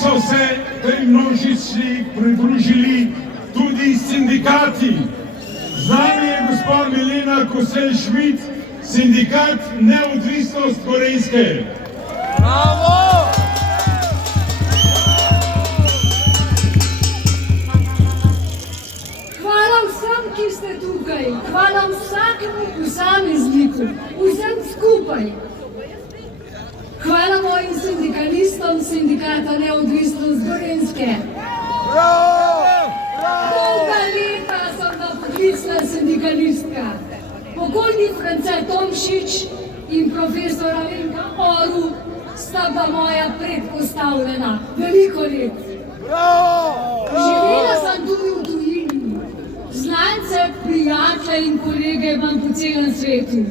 so se tej množici pridružili tudi sindikati. Z nami je gospa Milena Koselj-Schmidt, sindikat Neodvisnost Gorenjske. Bravo! Hvala vsem, ki ste tukaj. Hvala vsakemu posamezniku, vsem skupaj. Hvala mojim sindikalistom sindikata Neodvisnost Gorenjske. Dolga leta sem poklicna sindikalistka. Pokojni France Tomšič in profesor Alenka Oruk sta pa moja predpostavljena veliko let. Živela sem tudi v tujini. Znance, prijatelje in kolege imam po celem svetu.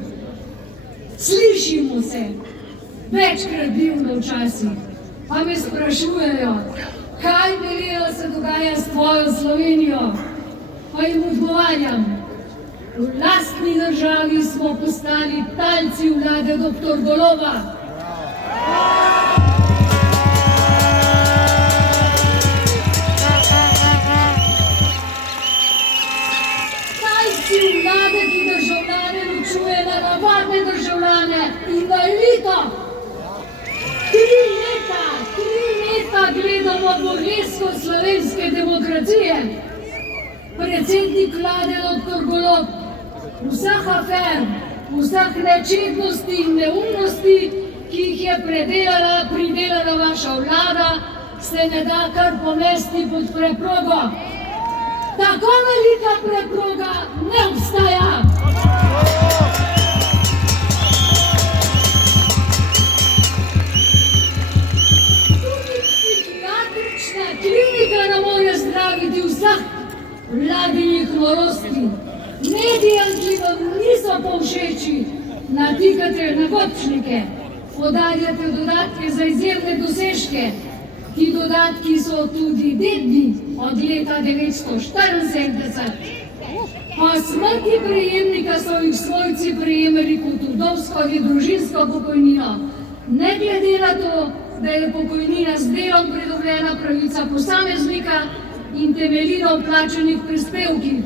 Slišimo se, večkrat divno včasih, pa me sprašujejo, kaj Milena se dogaja s tvojo Slovenijo. Pa jim odgovarjam, v lastni državi smo postali talci vlade dr. Goloba. Talci vlade, ki državljane ločuje na navadne državljane in na elito. 3 leta gledamo bolesko slovenske demokracije. Predsednik vlade dr. Golob, vseh afer, vseh nečednosti in neumnosti, ki jih je pridelala vaša vlada, se ne da kar pomesti pod preprogo. Tako velika preproga ne obstaja. Tudi psihiatrična klinika ne more zdraviti vseh vladinih norosti. Medijem, ki vam niso povšeči, natikate na gobčnike, podarjate dodatke za izjemne dosežke. Ti dodatki so tudi dedni od leta 1974. Po smrti prejemnika so jih svojci prejemali kot vdovsko ali družinsko pokojnino. Ne glede na to, da je pokojnina z delom pridobljena pravica posameznika in temelji na vplačanih prispevkih.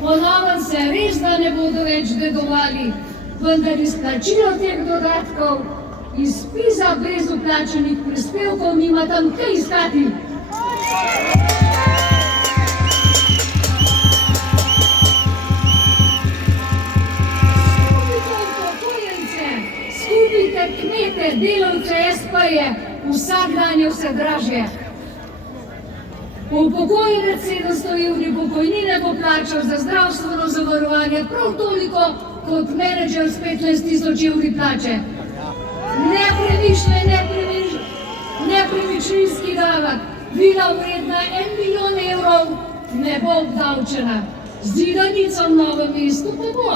Po novem se res da ne bodo več dedovali, vendar izplačilo teh dodatkov iz PIZ-a brez vplačanih prispevkov nima tam kaj iskati. Skupite upokojence, skupite kmete, delavce, SP-je, vsak dan je vse dražje. Upokojenec 700 evri pokojnine bo plačal za zdravstveno zavarovanje prav toliko kot menedžer s 15.000 evri plače. Nepremičninski davek, vila vredna 1 milijon evrov, ne bo obdavčena. Zidanica v Novem mestu pa bo.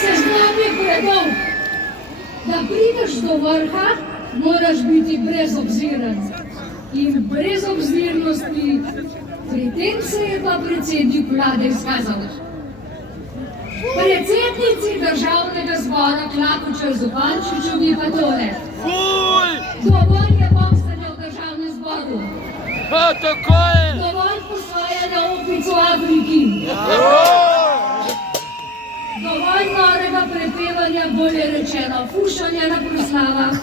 Seznam je predolg. Da prideš do vrha, moraš biti brezobziren. In brezobzirnosti, pri tem se je pa predsednik vlade izkazal. Predsednici državnega zbora Klakočar Zupančiču pa tole. Dovolj je boksanja v državnem zboru. Dovolj posvajanja opic v Afriki. Dovolj norega prepevanja, bolje rečeno, fušanja na proslavah.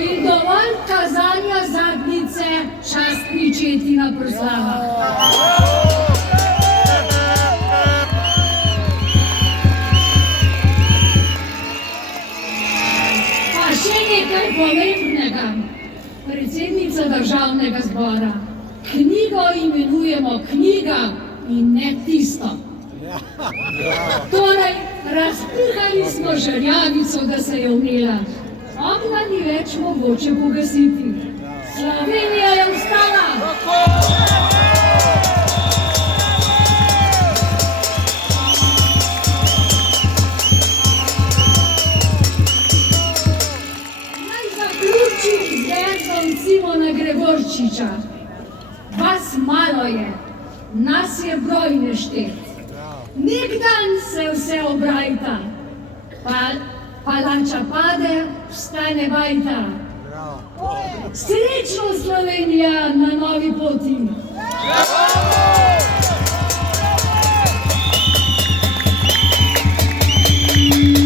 In dovolj kazanja zadnjice častni četi na proslavah. Pa še nekaj pomembnega. Predsednica državnega zbora. Knjigo imenujemo knjiga in ne tisto. Torej, razpihali smo žerjavico, da se je umela. Ognja ni več mogoče pogasiti. Slovenija je vstala! Naj zaključim z verzom Simona Gregorčiča. Vas malo je, nas je broj neštet. Nek dan se vse obrajta, Palača pade, vstane bajta. Srečno Slovenija na novi poti! Bravo!